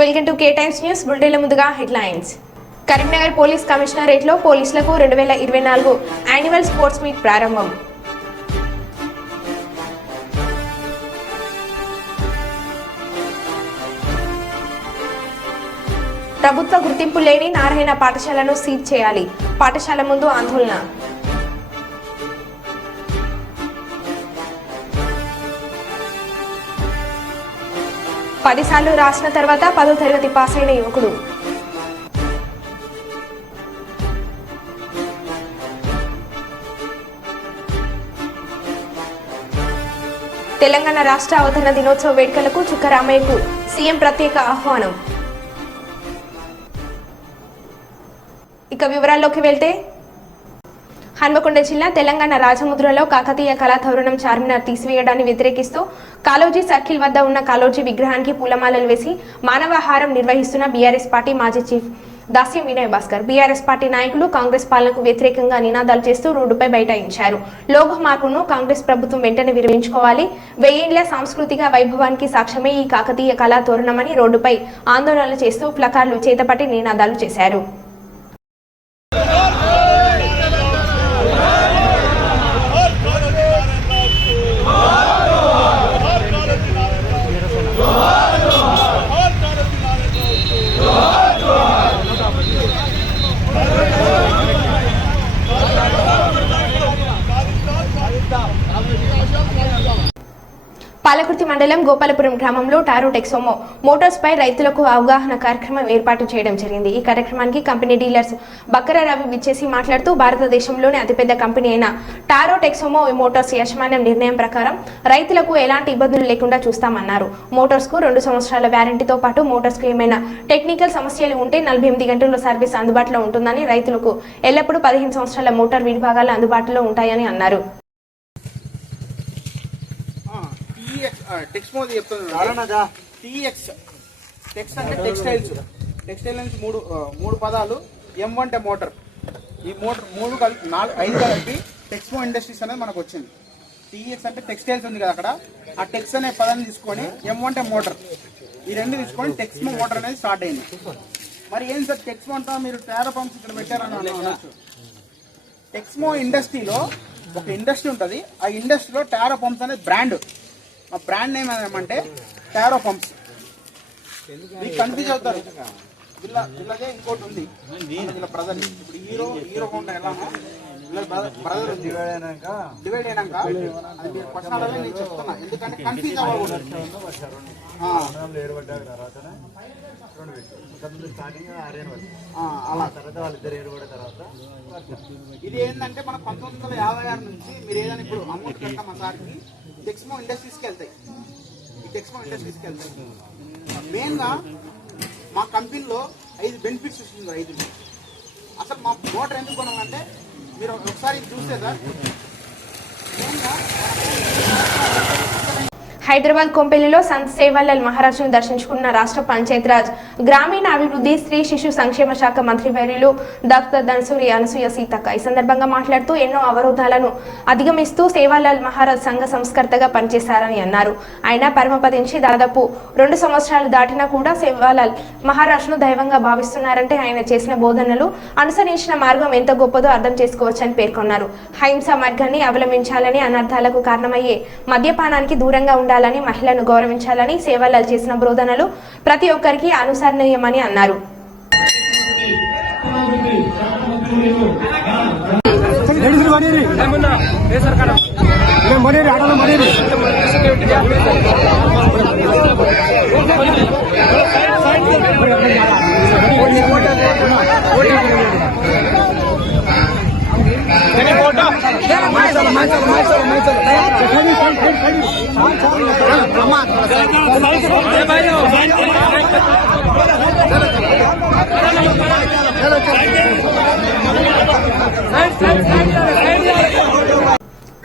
Welcome to K-Times news బులెటిన్ల ముందుగా headlines. Karimnagar police కమిషనరేట్లో పోలీసులకు 2024 annual sports meet ప్రారంభం. ప్రభుత్వ గుర్తింపు లేని నారాయణ పాఠశాలను సీజ్ చేయాలి. పాఠశాల ముందు ఆందోళన. పదిసార్లు రాసిన తర్వాత 10వ తరగతి పాస్ అయిన యువకుడు. తెలంగాణ రాష్ట్ర అవతరణ దినోత్సవ వేడుకలకు చుక్కరామయ్యకు సీఎం ప్రత్యేక ఆహ్వానం. ఇక వివరాల్లోకి వెళ్తే హన్మకొండ జిల్లా తెలంగాణ రాజముద్రలో కాకతీయ కళాతోరణం చార్మినార్ తీసివేయడాన్ని వ్యతిరేకిస్తూ కాళోజీ సర్కిల్ వద్ద ఉన్న కాళోజీ విగ్రహానికి పూలమాలలు వేసి మానవహారం నిర్వహిస్తున్న బీఆర్ఎస్ పార్టీ మాజీ చీఫ్ దాస్యం వినయ్ భాస్కర్. బీఆర్ఎస్ పార్టీ నాయకులు కాంగ్రెస్ పాలనకు వ్యతిరేకంగా నినాదాలు చేస్తూ రోడ్డుపై బైఠాయించారు. లోగో మార్పును కాంగ్రెస్ ప్రభుత్వం వెంటనే విరమించుకోవాలి. 1000 ఏళ్ల సాంస్కృతిక వైభవానికి సాక్ష్యమే ఈ కాకతీయ కళాతోరణమని రోడ్డుపై ఆందోళనలు చేస్తూ ప్లకార్డులు చేతపట్టి నినాదాలు చేశారు. పాలకుర్తి మండలం గోపాలపురం గ్రామంలో టారో టెక్సోమో మోటార్స్ పై రైతులకు అవగాహన కార్యక్రమం ఏర్పాటు చేయడం జరిగింది. ఈ కార్యక్రమానికి కంపెనీ డీలర్స్ బక్కర రవి విచ్చేసి మాట్లాడుతూ భారతదేశంలోని అతిపెద్ద కంపెనీ అయిన టారో టెక్సోమో మోటార్స్ యాజమాన్యం నిర్ణయం ప్రకారం రైతులకు ఎలాంటి ఇబ్బందులు లేకుండా చూస్తామన్నారు. మోటార్స్ కు 2 సంవత్సరాల వ్యారంటీతో పాటు మోటార్స్ కు ఏమైనా టెక్నికల్ సమస్యలు ఉంటే 48 గంటల్లో సర్వీస్ అందుబాటులో ఉంటుందని, రైతులకు ఎల్లప్పుడూ 15 సంవత్సరాల మోటార్ విడిభాగాలు అందుబాటులో ఉంటాయని అన్నారు. టెక్స్మోది చెప్తున్నాను. టీఎక్స్ టెక్స్ అంటే టెక్స్టైల్స్. టెక్స్టైల్ నుంచి మూడు పదాలు. M అంటే మోటార్. ఈ మోటార్ 3 కలిపి 5 కలిపి టెక్స్మో ఇండస్ట్రీస్ అనేది మనకు వచ్చింది. టీఎక్స్ అంటే టెక్స్టైల్స్ ఉంది కదా, అక్కడ ఆ టెక్స్ అనే పదాన్ని తీసుకొని M అంటే మోటార్, ఈ 2 తీసుకొని టెక్స్మో మోటార్ అనేది స్టార్ట్ అయింది. మరి ఏం సార్ టెక్స్మో అంతా మీరు టారో పంప్స్ ఇక్కడ పెట్టారని అనొచ్చు. టెక్స్మో ఇండస్ట్రీలో ఒక ఇండస్ట్రీ ఉంటుంది. ఆ ఇండస్ట్రీలో టారో పంప్స్ అనేది బ్రాండ్. ఆ బ్రాండ్ నేమ్ ఏమంటే టారో పంప్స్. మీకు కన్ఫ్యూజ్ అవుతారు. వీళ్ళదే ఇంకోటి ఉంది, వీళ్ళ బ్రదర్. ఇప్పుడు హీరో ఉంటాయి ఎలానో వీళ్ళ బ్రదర్ డివైడ్ అయినాక అది మీరు పర్సనల్ అవి నేను చెప్తున్నా, ఎందుకంటే కన్ఫ్యూజ్ అవ్వకూడదు. ఇది ఏంటంటే మన 1956 నుంచి మీరు ఏదైనా ఇప్పుడు అమౌంట్ కట్టాం మా సార్కి టెక్స్మో ఇండస్ట్రీస్కి వెళ్తాయి. ఈ టెక్స్మో ఇండస్ట్రీస్కి వెళ్తాయి. మెయిన్గా మా కంపెనీలో 5 బెనిఫిట్స్ వస్తుంది. 5 అసలు మా మోటార్ ఎందుకు కొనాలంటే మీరు ఒకసారి చూస్తే సార్, మెయిన్గా హైదరాబాద్ కొంపెల్లిలో సంత్ సేవాలాల్ మహారాజ్ను దర్శించుకున్న రాష్ట్ర పంచాయతీరాజ్ గ్రామీణ అభివృద్ధి స్త్రీ శిశు సంక్షేమ శాఖ మంత్రి వర్యులు డాక్టర్ ధనసూరి అనసూయ సీతక్క. ఈ సందర్భంగా మాట్లాడుతూ ఎన్నో అవరోధాలను అధిగమిస్తూ సేవాలాల్ మహారాజ్ సంఘ సంస్కర్తగా పనిచేశారని అన్నారు. ఆయన పరమపదించి దాదాపు 2 సంవత్సరాలు దాటినా కూడా సేవాలాల్ మహారాజ్ను దైవంగా భావిస్తున్నారంటే ఆయన చేసిన బోధనలు, అనుసరించిన మార్గం ఎంత గొప్పదో అర్థం చేసుకోవచ్చని పేర్కొన్నారు. అహింసా మార్గాన్ని అవలంబించాలని, అనర్థాలకు కారణమయ్యే మద్యపానానికి దూరంగా ఉండాలని, మహిళలను గౌరవించాలని సేవాలాల్ చేసిన బోధనలు ప్రతి ఒక్కరికి అనుసరణీయమని అన్నారు.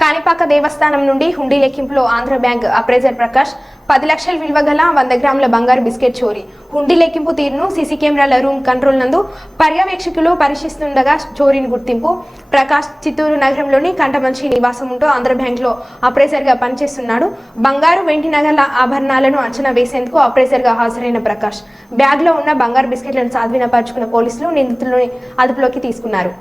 కాణిపాక దేవస్థానం నుండి హుండీ లెక్కింపులో ఆంధ్ర బ్యాంక్ అప్రైజర్ ప్రకాష్ 10 లక్షల విలువ గల 100 గ్రాముల బంగారు బిస్కెట్ చోరీ. హుండీ లెక్కింపు తీరును సీసీ కెమెరాల రూమ్ కంట్రోల్ నందు పర్యవేక్షకులు పరిశీలిస్తుండగా చోరీని గుర్తింపు. ప్రకాష్ చిత్తూరు నగరంలోని కంటమంచి నివాసం ఉంటూ ఆంధ్ర బ్యాంక్ లో ఆపరేటర్ గా పనిచేస్తున్నాడు. బంగారు వెండి నగల ఆభరణాలను అంచనా వేసేందుకు ఆపరేటర్ గా హాజరైన ప్రకాష్ బ్యాగ్ లో ఉన్న బంగారు బిస్కెట్లను స్వాధీనపరుచుకున్న పోలీసులు నిందితులను అదుపులోకి తీసుకున్నారు.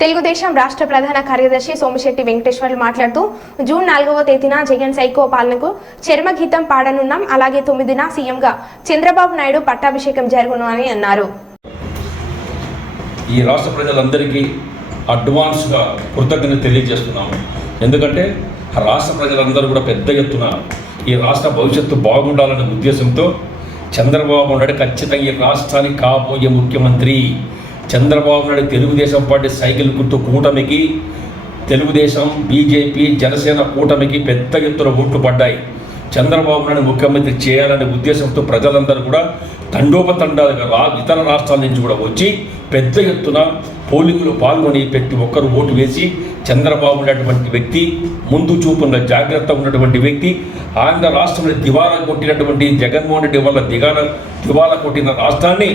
తెలుగుదేశం రాష్ట్ర ప్రధాన కార్యదర్శి సోమిశెట్టి వెంకటేశ్వర్లు మాట్లాడుతూ జూన్ 4వ తేదీన జగన్ సైకో పాలనకు చర్మగీతం పాడనున్నాం. అలాగే 9న సీఎంగా చంద్రబాబు నాయుడు పట్టాభిషేకం జరుగును అని అన్నారు. ఈ రాష్ట్ర ప్రజలందరికీ అడ్వాన్స్గా కృతజ్ఞత తెలియజేస్తున్నాము. ఎందుకంటే రాష్ట్ర ప్రజలందరూ కూడా పెద్ద ఎత్తున ఈ రాష్ట్ర భవిష్యత్తు బాగుండాలనే ఉద్దేశంతో చంద్రబాబు నాయుడు ఖచ్చితంగా ఈ రాష్ట్రానికి కాబోయే ముఖ్యమంత్రి. చంద్రబాబు నాయుడు తెలుగుదేశం పార్టీ సైకిల్ గుర్తు కూటమికి, తెలుగుదేశం, బీజేపీ, జనసేన కూటమికి పెద్ద ఎత్తున ఓట్లు పడ్డాయి. చంద్రబాబు నాయుడు ముఖ్యమంత్రి చేయాలనే ఉద్దేశంతో ప్రజలందరూ కూడా తండోపతండాలుగా ఇతర రాష్ట్రాల నుంచి కూడా వచ్చి పెద్ద ఎత్తున పోలింగ్లో పాల్గొని ప్రతి ఒక్కరు ఓటు వేసి చంద్రబాబు ఉన్నటువంటి వ్యక్తి, ముందు చూపున్న జాగ్రత్త ఉన్నటువంటి వ్యక్తి, ఆంధ్ర రాష్ట్రంలో దివాలా కొట్టినటువంటి జగన్మోహన్ రెడ్డి వల్ల దివాలా కొట్టిన రాష్ట్రాన్ని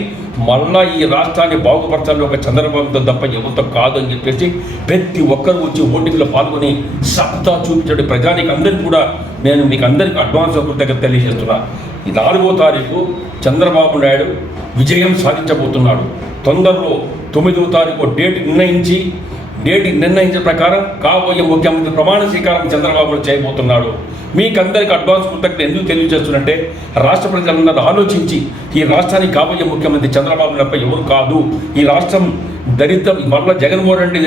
మళ్ళా ఈ రాష్ట్రాన్ని బాగుపరచాలని ఒక చంద్రబాబుతో తప్ప ఎవరితో కాదు అని చెప్పేసి ప్రతి ఒక్కరు వచ్చి ఓటింగ్లో పాల్గొని సత్తా చూపించే ప్రజానికి అందరికీ కూడా నేను మీకు అందరికీ అడ్వాన్స్ కృతజ్ఞత తెలియజేస్తున్నా. ఈ 4వ తారీఖు చంద్రబాబు నాయుడు విజయం సాధించబోతున్నాడు. తొందరలో 9వ తారీఖు డేట్ నిర్ణయించిన ప్రకారం కాబోయే ముఖ్యమంత్రి ప్రమాణ స్వీకారం చంద్రబాబు చేయబోతున్నాడు. మీకందరికీ అడ్వాన్స్ కృతజ్ఞత ఎందుకు తెలియజేస్తున్నట్టే రాష్ట్ర ప్రజలందరూ ఆలోచించి ఈ రాష్ట్రానికి కాబోయే ముఖ్యమంత్రి చంద్రబాబు తప్ప ఎవరు కాదు. ఈ రాష్ట్రం దరిద్రం మళ్ళీ జగన్మోహన్ రెడ్డి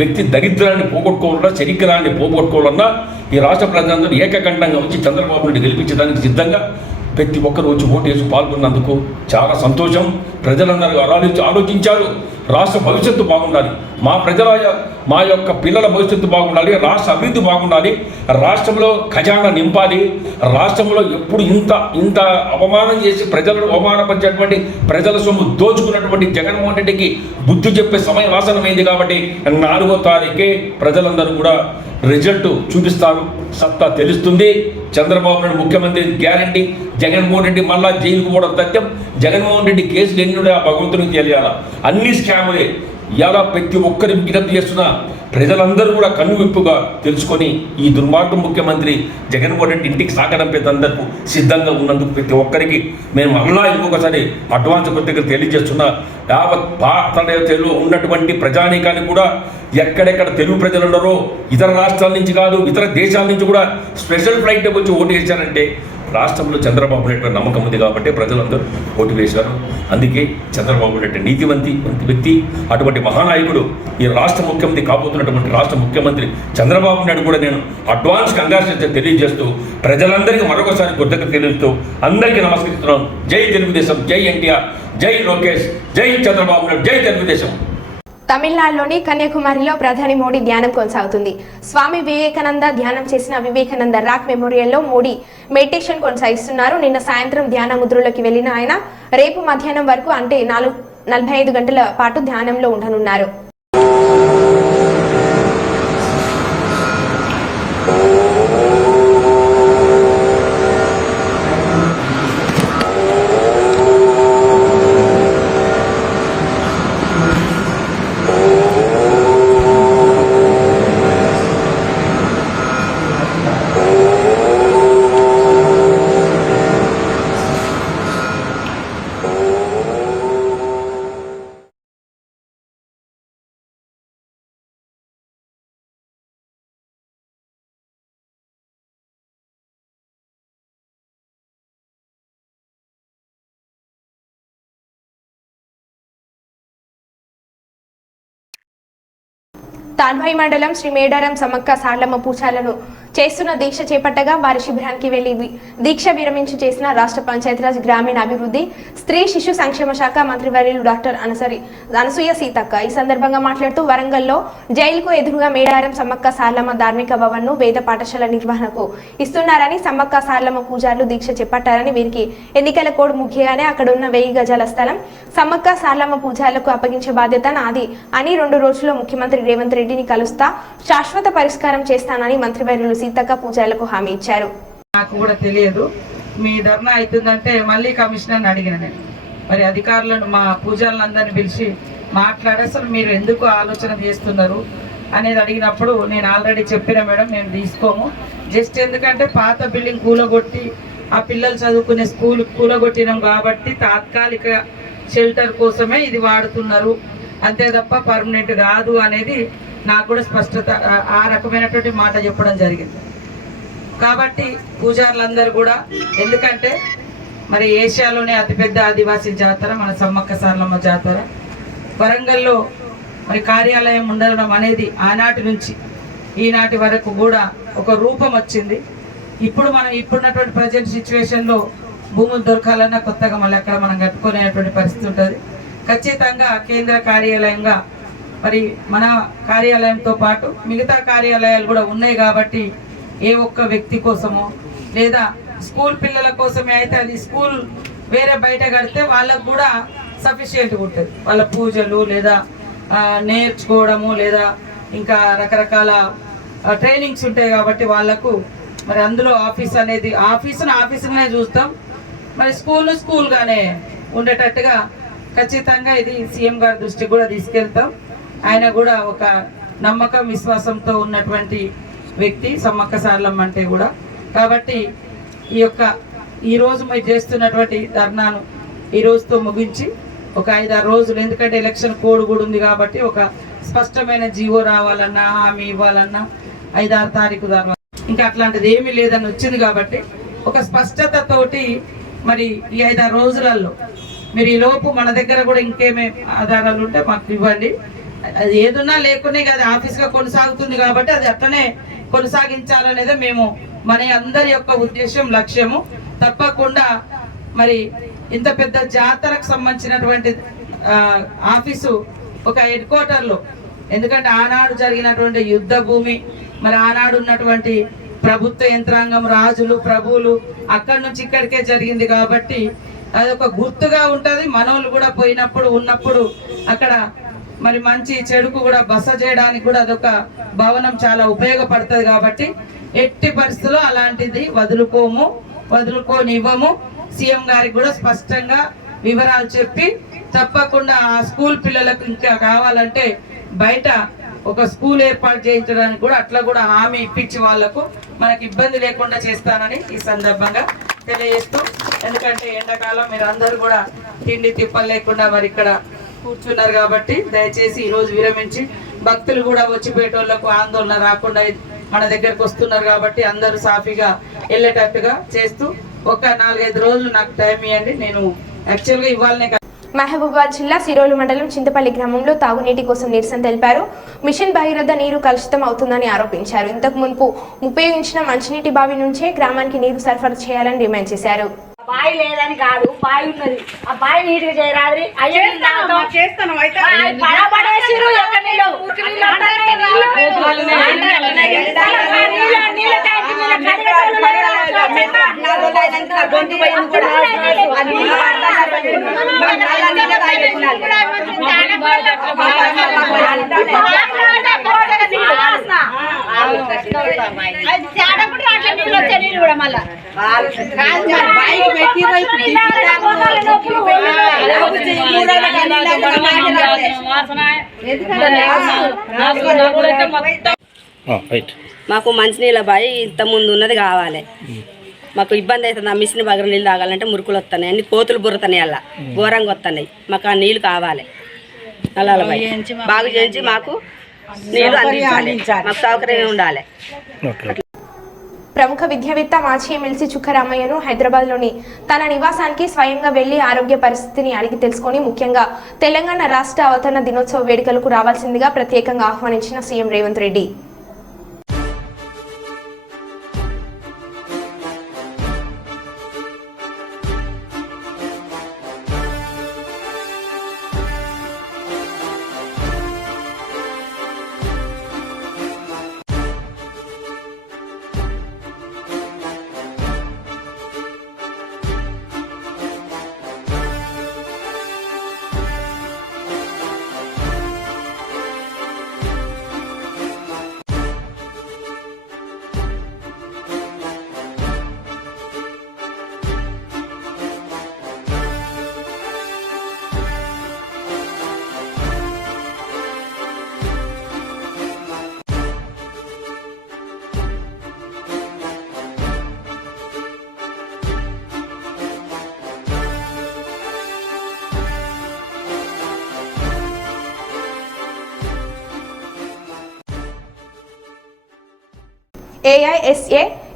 వ్యక్తి దరిద్రాన్ని పోగొట్టుకోవాలన్నా, చరిత్రాన్ని పోగొట్టుకోవాలన్నా ఈ రాష్ట్ర ప్రజలందరూ ఏకకంఠంగా వచ్చి చంద్రబాబు నాయుడు గెలిపించడానికి సిద్ధంగా ప్రతి ఒక్కరు వచ్చి ఓటు వేసి పాల్గొన్నందుకు చాలా సంతోషం. ప్రజలందరూ ఆలోచించారు. రాష్ట్ర భవిష్యత్తు బాగుండాలి, మా యొక్క పిల్లల భవిష్యత్తు బాగుండాలి, రాష్ట్ర అభివృద్ధి బాగుండాలి, రాష్ట్రంలో ఖజానా నింపాలి. రాష్ట్రంలో ఎప్పుడు ఇంత అవమానం చేసి ప్రజలను అవమానపరిచేటువంటి ప్రజల సొమ్ము దోచుకున్నటువంటి జగన్మోహన్ రెడ్డికి బుద్ధి చెప్పే సమయం ఆసనమైంది. కాబట్టి 4వ తారీఖే ప్రజలందరూ కూడా రిజల్ట్ చూపిస్తారు, సత్తా తెలుస్తుంది. చంద్రబాబు నాయుడు ముఖ్యమంత్రి గ్యారంటీ. జగన్మోహన్ రెడ్డి మళ్ళా జైలుకు పోవడం తథ్యం. జగన్మోహన్ రెడ్డి కేసులు ఎన్నుడే ఆ భగవంతునికి తెలియాల. అన్ని స్కాములే. ఇలా ప్రతి ఒక్కరి విజ్ఞప్తి చేస్తున్నా ప్రజలందరూ కూడా కన్నువిప్పుగా తెలుసుకొని ఈ దుర్మార్గం ముఖ్యమంత్రి జగన్మోహన్ రెడ్డి ఇంటికి సాగడంపేందుకు సిద్ధంగా ఉన్నందుకు ప్రతి ఒక్కరికి మేము మళ్ళా ఇంకొకసారి అడ్వాన్స్ కృతజ్ఞత తెలియజేస్తున్నా. యావత్ భారతదేశంలో ఉన్నటువంటి ప్రజానీకాన్ని కూడా ఎక్కడెక్కడ తెలుగు ప్రజలు ఉన్నారో ఇతర రాష్ట్రాల నుంచి కాదు ఇతర దేశాల నుంచి కూడా స్పెషల్ ఫ్లైట్ వచ్చి ఓటు వేశారంటే రాష్ట్రంలో చంద్రబాబు నాయుడు నమ్మకం ఉంది కాబట్టి ప్రజలందరూ ఓటు వేశారు. అందుకే చంద్రబాబు నాయుడు నీతివంతి వ్యక్తి, అటువంటి మహానాయకుడు ఈ రాష్ట్ర ముఖ్యమంత్రి కాబోతున్నటువంటి రాష్ట్ర ముఖ్యమంత్రి చంద్రబాబు నాయుడు కూడా నేను అడ్వాన్స్ కంగ్రాచులేషన్ తెలియజేస్తూ ప్రజలందరికీ మరొకసారి కృతజ్ఞత తెలియజేస్తూ అందరికీ నమస్కరిస్తున్నాను. జై తెలుగుదేశం, జై ఎన్టీఆర్, జై లోకేష్, జై చంద్రబాబు నాయుడు, జై తెలుగుదేశం. తమిళనాడులోని కన్యాకుమారిలో ప్రధాని మోడీ ధ్యానం కొనసాగుతుంది. స్వామి వివేకానంద ధ్యానం చేసిన వివేకానంద రాక్ మెమోరియల్లో మోడీ మెడిటేషన్ కొనసాగిస్తున్నారు. నిన్న సాయంత్రం ధ్యాన ముద్రలోకి వెళ్లిన ఆయన రేపు మధ్యాహ్నం వరకు అంటే 45 గంటల పాటు ధ్యానంలో ఉండనున్నారు. తాల్వాయి మండలం శ్రీ మేడారం సమ్మక్క సార్లమ్మ పూజాలను చేస్తున్న దీక్ష చేపట్టగా వారి శిబిరానికి వెళ్లి దీక్ష విరమించి చేసిన రాష్ట్ర పంచాయతీరాజ్ గ్రామీణ అభివృద్ధి స్త్రీ శిశు సంక్షేమ శాఖ మంత్రివర్యులు డాక్టర్ అనసూయ సీతక్క ఈ సందర్భంగా మాట్లాడుతూ వరంగల్లో జైలుకు ఎదురుగా మేడారం సమ్మక్క సార్లమ్మ ధార్మిక భవన్ ను వేద పాఠశాల నిర్వహణకు ఇస్తున్నారని, సమ్మక్క సార్లమ్మ పూజారులు దీక్ష చేపట్టారని, వీరికి ఎన్నికల కోడ్ ముఖ్యంగానే అక్కడ ఉన్న 1000 గజాల స్థలం సమ్మక్క సార్లమ్మ పూజారులకు అప్పగించే బాధ్యత నాది అని 2 రోజుల్లో ముఖ్యమంత్రి రేవంత్ రెడ్డిని కలుస్తా శాశ్వత పరిష్కారం చేస్తానని మంత్రివర్యులు సీతక్క పూజారులకు హామీ ఇచ్చారు. నాకు కూడా తెలియదు మీ ధర్నా అవుతుందంటే మళ్ళీ కమిషనర్ని అడిగిన నేను, మరి అధికారులను మా పూజారులందరినీ పిలిచి మాట్లాడి అసలు మీరు ఎందుకు ఆలోచన చేస్తున్నారు అనేది అడిగినప్పుడు నేను ఆల్రెడీ చెప్పిన మేడం మేము తీసుకోము, జస్ట్ ఎందుకంటే పాత బిల్డింగ్ కూలగొట్టి ఆ పిల్లలు చదువుకునే స్కూల్ కూలగొట్టినాం కాబట్టి తాత్కాలిక షెల్టర్ కోసమే ఇది వాడుతున్నారు అంతే తప్ప పర్మనెంట్ కాదు అనేది నాకు కూడా స్పష్టత ఆ రకమైనటువంటి మాట చెప్పడం జరిగింది. కాబట్టి పూజారులందరూ కూడా, ఎందుకంటే మరి ఏషియాలోనే అతిపెద్ద ఆదివాసీ జాతర మన సమ్మక్క సార్లమ్మ జాతర, వరంగల్లో మరి కార్యాలయం ఉండడం అనేది ఆనాటి నుంచి ఈనాటి వరకు కూడా ఒక రూపం వచ్చింది. ఇప్పుడు మనం ఇప్పుడున్నటువంటి ప్రజెంట్ సిచ్యువేషన్లో భూములు దొరకాలన్నా కొత్తగా మళ్ళీ అక్కడ మనం కట్టుకునేటువంటి పరిస్థితి ఉంటుంది. ఖచ్చితంగా కేంద్ర కార్యాలయంగా మరి మన కార్యాలయంతో పాటు మిగతా కార్యాలయాలు కూడా ఉన్నాయి కాబట్టి ఏ ఒక్క వ్యక్తి కోసమో లేదా స్కూల్ పిల్లల కోసమే అయితే అది స్కూల్ వేరే బయట కడితే వాళ్ళకు కూడా సఫిషియెంట్గా ఉంటుంది, వాళ్ళ పూజలు లేదా నేర్చుకోవడము లేదా ఇంకా రకరకాల ట్రైనింగ్స్ ఉంటాయి కాబట్టి వాళ్ళకు మరి అందులో ఆఫీస్ అనేది ఆఫీసునే చూస్తాం, మరి స్కూల్గానే ఉండేటట్టుగా ఖచ్చితంగా ఇది సీఎం గారి దృష్టికి కూడా తీసుకెళ్తాం. ఆయన కూడా ఒక నమ్మకం విశ్వాసంతో ఉన్నటువంటి వ్యక్తి సమ్మక్క సార్లమ్మ అంటే కూడా. కాబట్టి ఈరోజు మీరు చేస్తున్నటువంటి ధర్నాను ఈ రోజుతో ముగించి ఒక 5-6 రోజులు, ఎందుకంటే ఎలక్షన్ కోడ్ కూడా ఉంది కాబట్టి ఒక స్పష్టమైన జీవో రావాలన్నా హామీ ఇవ్వాలన్నా 5-6 తారీఖు దాకా ఇంకా అట్లాంటిది ఏమీ లేదని వచ్చింది కాబట్టి ఒక స్పష్టతతోటి మరి ఈ 5-6 రోజులలో మీరు ఈ లోపు మన దగ్గర కూడా ఇంకేమే ఆధారాలు ఉంటే మాకు ఇవ్వండి. అది ఏదున్నా లేకునే అది ఆఫీస్గా కొనసాగుతుంది కాబట్టి అది అట్లనే కొనసాగించాలనేదే మేము మన అందరి యొక్క ఉద్దేశం, లక్ష్యము. తప్పకుండా మరి ఇంత పెద్ద జాతరకు సంబంధించినటువంటి ఆఫీసు ఒక హెడ్ క్వార్టర్లో, ఎందుకంటే ఆనాడు జరిగినటువంటి యుద్ధ భూమి, మరి ఆనాడు ఉన్నటువంటి ప్రభుత్వ యంత్రాంగం, రాజులు, ప్రభువులు అక్కడి నుంచి ఇక్కడికే జరిగింది కాబట్టి అదొక గుర్తుగా ఉంటుంది. మనోళ్ళు కూడా పోయినప్పుడు ఉన్నప్పుడు అక్కడ మరి మంచి చెడుకు కూడా బస చేయడానికి కూడా అదొక భవనం చాలా ఉపయోగపడుతుంది కాబట్టి ఎట్టి పరిస్థితుల్లో అలాంటిది వదులుకోనివ్వము. సీఎం గారికి కూడా స్పష్టంగా వివరాలు చెప్పి తప్పకుండా ఆ స్కూల్ పిల్లలకు ఇంకా కావాలంటే బయట ఒక స్కూల్ ఏర్పాటు చేయించడానికి కూడా అట్లా కూడా హామీ ఇప్పించి వాళ్లకు మనకి ఇబ్బంది లేకుండా చేస్తానని ఈ సందర్భంగా తెలియజేస్తూ, ఎందుకంటే ఎండాకాలం మీరు అందరూ కూడా తిండి తిప్పలు లేకుండా మరి ఇక్కడ కూర్చున్నారు కాబట్టి దయచేసి ఈరోజు విరమించి భక్తులు కూడా వచ్చిపోయేటోళ్లకు ఆందోళన రాకుండా మన దగ్గరకు వస్తున్నారు కాబట్టి అందరూ సాఫీగా వెళ్ళేటట్టుగా చేస్తూ ఒక 4-5 రోజులు నాకు టైం ఇవ్వండి. నేను యాక్చువల్గా ఇవ్వాలనే. మహబూబాబాద్ జిల్లా సిరోలు మండలం చింతపల్లి గ్రామంలో తాగునీటి కోసం నిరసన తెలిపారు. మిషన్ భగీరథ నీరు కలుషితం అవుతుందని ఆరోపించారు. ఇంతకు మునుపు ఉపయోగించిన మంచినీటి బావి నుంచే గ్రామానికి నీరు సరఫరా చేయాలని డిమాండ్ చేశారు. బావి లేదని కాదు, బావి ఉన్నది, ఆ బావి నీటిగా చేయరాదు. మాకు మంచినీళ్ళ బావి ఇంత ముందు ఉన్నది కావాలి. మాకు ఇబ్బంది అవుతుంది. ఆ మిషన్ బగర నీళ్ళు తాగాలంటే మురుకులు వస్తున్నాయి, అన్ని కోతులు బుర్రతున్నాయి, అలా ఘోరంగా వస్తున్నాయి. మాకు ఆ నీళ్ళు కావాలి. నల్లాల బావి బాగు చేయించి మాకు నీళ్ళు అందించాలి, మాకు సౌకర్యంగా ఉండాలి. ప్రముఖ విద్యావేత్త మాజీ ఎమ్మెల్సీ చుక్కరామయ్యను హైదరాబాద్లోని తన నివాసానికి స్వయంగా వెళ్లి ఆరోగ్య పరిస్థితిని అడిగి తెలుసుకొని ముఖ్యంగా తెలంగాణ రాష్ట్ర అవతరణ దినోత్సవ వేడుకలకు రావాల్సిందిగా ప్రత్యేకంగా ఆహ్వానించిన CM Revanth Reddy.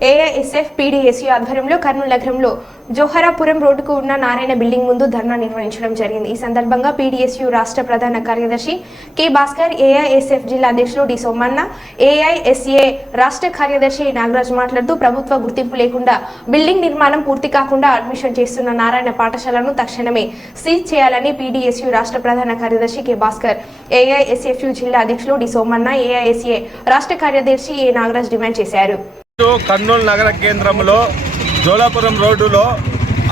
AISF PDSU ఆధ్వర్యంలో కర్నూలు నగరంలో జోహరాపురం రోడ్డుకు ఉన్న నారాయణ బిల్డింగ్ ముందు ధర్నా నిర్వహించడం జరిగింది. ఈ సందర్భంగా పీడీఎస్యూ రాష్ట్ర ప్రధాన కార్యదర్శి కె భాస్కర్, ఏఐఎస్ఎఫ్ జిల్లా అధ్యక్షులు డి సోమన్న, ఏఐఎస్ఏ రాష్ట్ర కార్యదర్శి నాగరాజ్ మాట్లాడుతూ ప్రభుత్వ గుర్తింపు లేకుండా బిల్డింగ్ నిర్మాణం పూర్తి కాకుండా అడ్మిషన్ చేస్తున్న నారాయణ పాఠశాలను తక్షణమే సీజ్ చేయాలని పీడీఎస్యూ రాష్ట్ర ప్రధాన కార్యదర్శి కె భాస్కర్, ఏఐఎస్ఎఫ్ జిల్లా అధ్యక్షులు డి సోమన్న, ఏఐఎస్ఏ రాష్ట్ర కార్యదర్శి ఏ నాగరాజ్ డిమాండ్ చేశారు. కర్నూలు నగర కేంద్రంలో జోలాపురం రోడ్డులో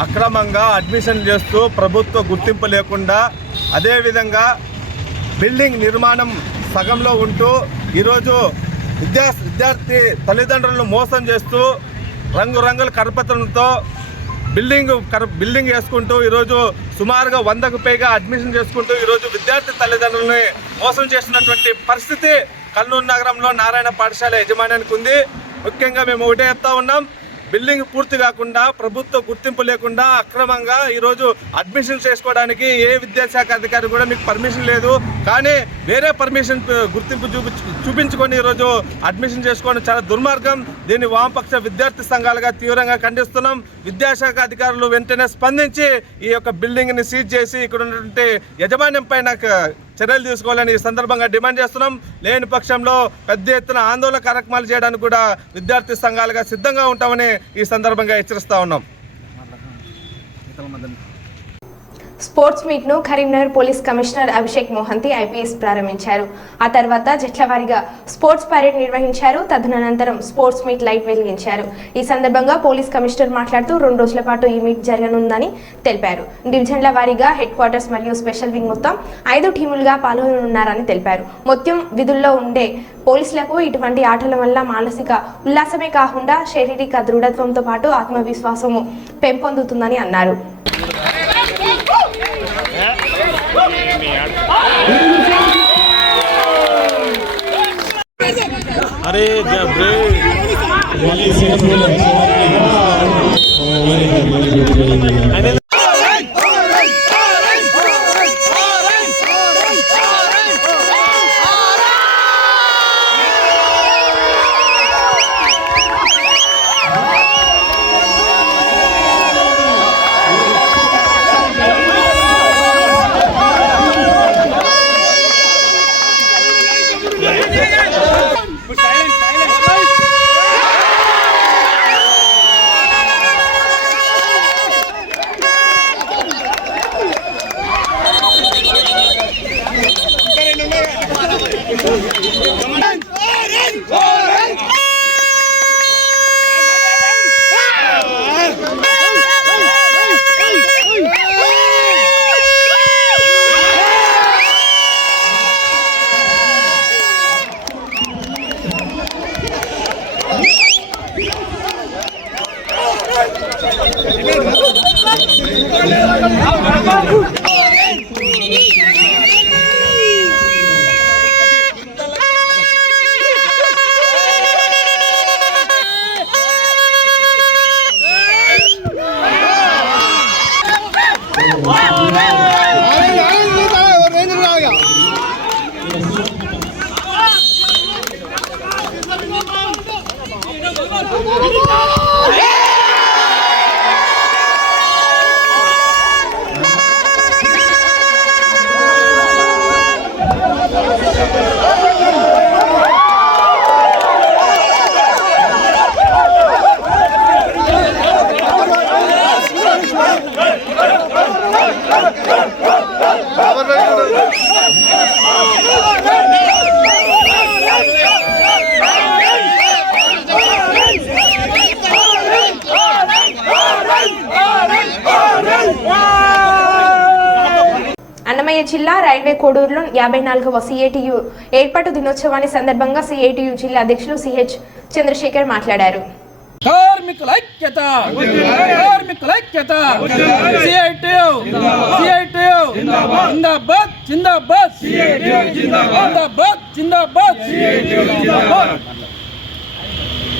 అక్రమంగా అడ్మిషన్ చేస్తూ ప్రభుత్వ గుర్తింపు లేకుండా అదేవిధంగా బిల్డింగ్ నిర్మాణం సగంలో ఉంటూ ఈరోజు విద్యార్థి తల్లిదండ్రులను మోసం చేస్తూ రంగురంగుల కరపత్రంతో బిల్డింగ్ వేసుకుంటూ ఈరోజు సుమారుగా 100కు పైగా అడ్మిషన్ చేసుకుంటూ ఈరోజు విద్యార్థి తల్లిదండ్రులని మోసం చేస్తున్నటువంటి పరిస్థితి కర్నూలు నగరంలో నారాయణ పాఠశాల యజమానికి ఉంది. ముఖ్యంగా మేము ఒకటే చెప్తా ఉన్నాం, బిల్డింగ్ పూర్తి కాకుండా ప్రభుత్వ గుర్తింపు లేకుండా అక్రమంగా ఈరోజు అడ్మిషన్ చేసుకోవడానికి ఏ విద్యాశాఖ అధికారి కూడా మీకు పర్మిషన్ లేదు. కానీ వేరే పర్మిషన్ గుర్తింపు చూపించుకొని ఈరోజు అడ్మిషన్ చేసుకోవడం చాలా దుర్మార్గం. దీన్ని వామపక్ష విద్యార్థి సంఘాలుగా తీవ్రంగా ఖండిస్తున్నాం. విద్యాశాఖ అధికారులు వెంటనే స్పందించి ఈ యొక్క బిల్డింగ్ని సీజ్ చేసి ఇక్కడ ఉన్నటువంటి యజమాన్యం పైన చర్యలు తీసుకోవాలని ఈ సందర్భంగా డిమాండ్ చేస్తున్నాం. లేని పక్షంలో పెద్ద ఎత్తున ఆందోళన కార్యక్రమాలు చేయడానికి కూడా విద్యార్థి సంఘాలుగా సిద్ధంగా ఉంటామని ఈ సందర్భంగా హెచ్చరిస్తా ఉన్నాం. స్పోర్ట్స్ మీట్ ను Karimnagar police commissioner Abhishek Mohanty IPS ప్రారంభించారు. ఆ తర్వాత జట్ల వారీగా స్పోర్ట్స్ పరేడ్ నిర్వహించారు. తదనంతరం స్పోర్ట్స్ మీట్ లైట్ వెలిగించారు. ఈ సందర్భంగా పోలీస్ కమిషనర్ మాట్లాడుతూ 2 రోజుల పాటు ఈ మీట్ జరగనుందని తెలిపారు. డివిజన్ల వారీగా హెడ్ క్వార్టర్స్ మరియు స్పెషల్ వింగ్ మొత్తం 5 టీములుగా పాల్గొనున్నారని తెలిపారు. మొత్తం విధుల్లో ఉండే పోలీసులకు ఇటువంటి ఆటల వల్ల మానసిక ఉల్లాసమే కాకుండా శారీరక దృఢత్వంతో పాటు ఆత్మవిశ్వాసము పెంపొందుతుందని అన్నారు. अरे Vamos! జిల్లా రైల్వే కోడూరులో 54వ సిఐటియు ఏర్పాటు దినోత్సవాన్ని సందర్భంగా సిఐటియు జిల్లా అధ్యక్షులు సిహెచ్ చంద్రశేఖర్ మాట్లాడారు. కార్మికుల ఐక్యత, కార్మికుల ఐక్యత, సిఐటియు సిఐటియు జిందాబాద్ జిందాబాద్, జిందాబాద్ జిందాబాద్.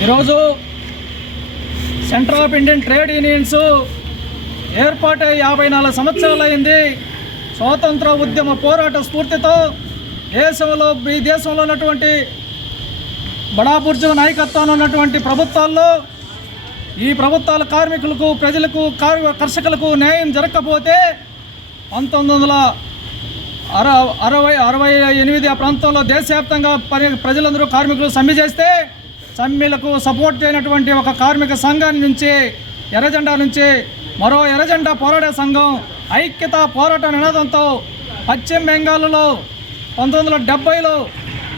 ఈరోజు centre of Indian trade unions ఏర్పాటై 54 సంవత్సరాలైంది. స్వాతంత్ర ఉద్యమ పోరాట స్ఫూర్తితో ఈ దేశంలో ఉన్నటువంటి బడా బుర్జువా నాయకత్వంలో ఉన్నటువంటి ప్రభుత్వాల్లో ఈ ప్రభుత్వాల కార్మికులకు, ప్రజలకు, కర్షకులకు న్యాయం జరగకపోతే 1968 ఆ ప్రాంతంలో దేశవ్యాప్తంగా ప్రజలందరూ కార్మికులు సమ్మె చేస్తే సమ్మెలకు సపోర్ట్ చేయనటువంటి ఒక కార్మిక సంఘాన్ని నుంచి ఎర్రజెండా నుంచి మరో ఎర్రజెండా పోరాట సంఘం ఐక్యత పోరాట నినాదంతో పశ్చిమ బెంగాల్లో 1970లో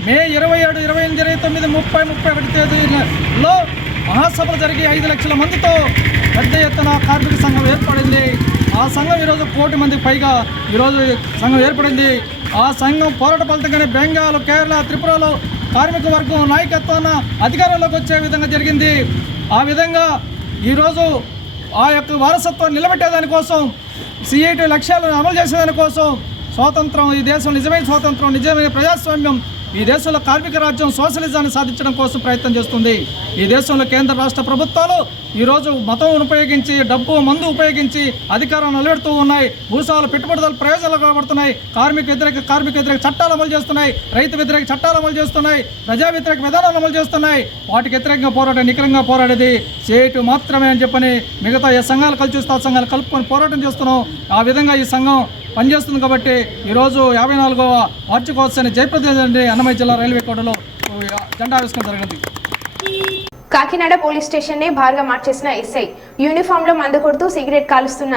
మే 27, 28, 29, 30, 31 తేదీలో మహాసభలు జరిగి 5 లక్షల మందితో పెద్ద ఎత్తున కార్మిక సంఘం ఏర్పడింది. ఆ సంఘం ఈరోజు 1 కోటి మందికి పైగా ఈరోజు సంఘం ఏర్పడింది. ఆ సంఘం పోరాట ఫలితంగానే బెంగాల్, కేరళ, త్రిపురలో కార్మిక వర్గం నాయకత్వాన్ని అధికారంలోకి వచ్చే విధంగా జరిగింది. ఆ విధంగా ఈరోజు ఆ యొక్క వారసత్వాన్ని నిలబెట్టేదానికోసం, సిఐటి లక్ష్యాలను అమలు చేసేదానికోసం స్వాతంత్రం, ఈ దేశం నిజమైన స్వాతంత్రం, నిజమైన ప్రజాస్వామ్యం, ఈ దేశంలో కార్మిక రాజ్యం సోషలిజాన్ని సాధించడం కోసం ప్రయత్నం చేస్తుంది. ఈ దేశంలో కేంద్ర రాష్ట్ర ప్రభుత్వాలు ఈరోజు మతం ఉపయోగించి, డబ్బు, మందు ఉపయోగించి అధికారం నిలబెడుతూ ఉన్నాయి. భూస్వాముల పెట్టుబడులు ప్రయోజనాలు కాబడుతున్నాయి. కార్మిక వ్యతిరేక చట్టాలు అమలు చేస్తున్నాయి. రైతు వ్యతిరేక చట్టాలు అమలు చేస్తున్నాయి. ప్రజా వ్యతిరేక విధానాలు అమలు చేస్తున్నాయి. వాటికి వ్యతిరేకంగా నికరంగా పోరాడేది సేటు మాత్రమే అని చెప్పని మిగతా ఏ సంఘాలు కలిసి చూస్తే ఆ సంఘాలు కలుపుకొని పోరాటం చేస్తున్నాం. ఆ విధంగా ఈ సంఘం పనిచేస్తుంది. కాబట్టి ఈరోజు 54వ వార్షికోత్సవాన్ని జయప్రద అన్నమయ్య జిల్లా రైల్వే కోడలో జెండా ఆవిష్కరణ జరిగింది. కాకినాడ పోలీస్ స్టేషన్ ని భారీగా మార్చేసిన ఎస్ఐ, యూనిఫామ్ లో మందు కొడుతూ సిగరెట్ కాలుస్తున్న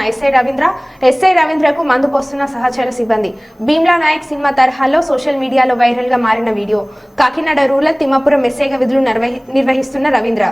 ఎస్ఐ రవీంద్రకు మందు పోస్తున్న సహచర సిబ్బంది. భీమ్లా నాయక్ సినిమా తరహాలో సోషల్ మీడియాలో వైరల్ గా మారిన వీడియో. కాకినాడ రూరల్ తిమ్మాపురం ఎస్ఐగా విధులు నిర్వహిస్తున్న రవీంద్ర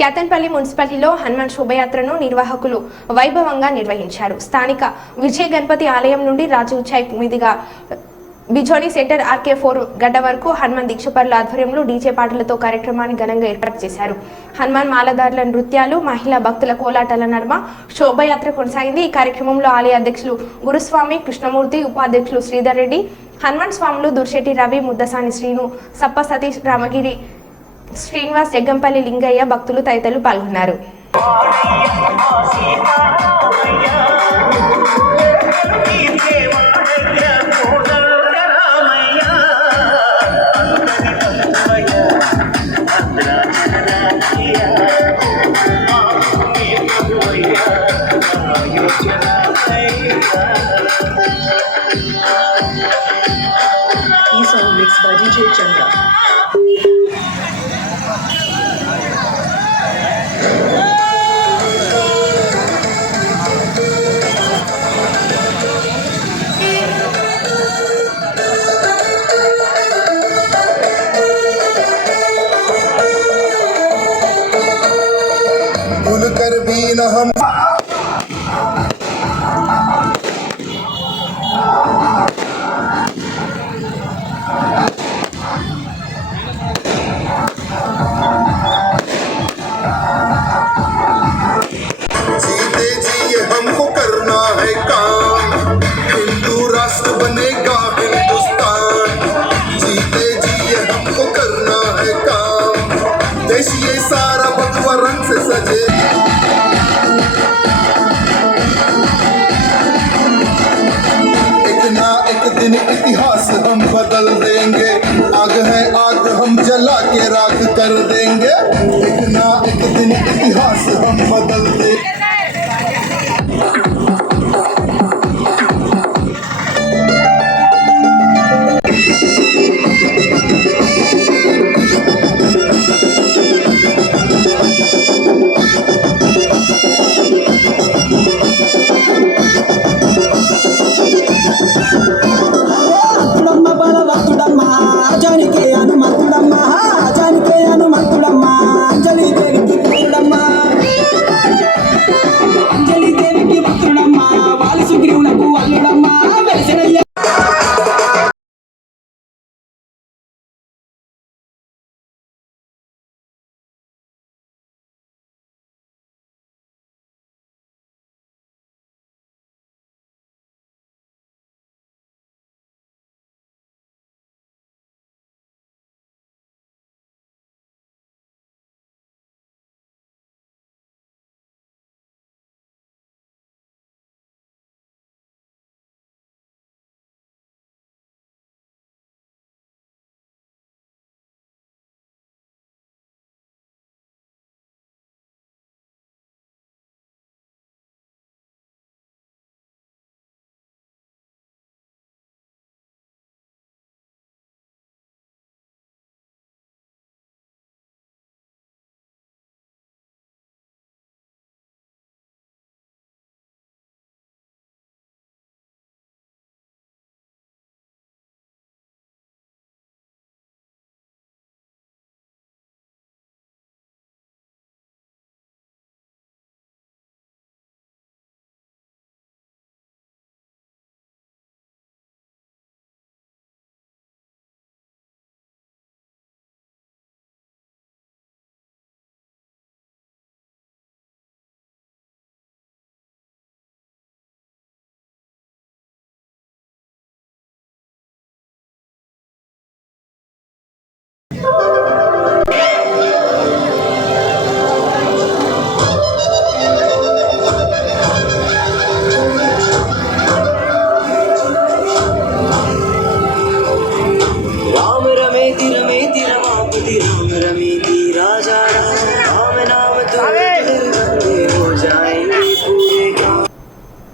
క్యాతన్పల్లి మున్సిపాలిటీలో హనుమాన్ శోభయాత్రను నిర్వాహకులు వైభవంగా నిర్వహించారు. స్థానిక విజయ గణపతి ఆలయం నుండి రాజీవ్ చౌక్ మీదుగా బిజోని సెంటర్ RK4 గడ్డ వరకు హనుమాన్ దీక్షపరుల ఆధ్వర్యంలో డీజే పాటలతో కార్యక్రమాన్ని ఘనంగా ఏర్పాటు చేశారు. హనుమాన్ మాలదారుల నృత్యాలు, మహిళా భక్తుల కోలాటాల నడుమ శోభయాత్ర కొనసాగింది. ఈ కార్యక్రమంలో ఆలయ అధ్యక్షులు గురుస్వామి కృష్ణమూర్తి, ఉపాధ్యక్షులు శ్రీధర్ రెడ్డి, హనుమాన్ స్వాములు దుర్శెట్టి రవి, ముద్దసాని శ్రీను, సప్ప సతీష్, రామగిరి శ్రీనివాస్, జగ్గంపల్లి లింగయ్య, భక్తులు తదితరులు పాల్గొన్నారు. ఈ సాంగ్ మిక్స్ బై DJ చంద్ర. भूलकर भी न हम जीते जी हमको करना है काम, हिंदू राष्ट्र बनेगा हिंदुस्तान। जीते जी हमको करना है काम, देश ये सारा भगवा रंग से सजे। एक ना एक दिन इतिहास हम बदल देंगे, आग है आग हम जला के राख कर देंगे। एक ना एक दिन इतिहास हम बदल देंगे।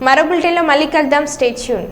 మరో బులెటిన్లో మళ్ళీ కలుద్దాం. Stay tune.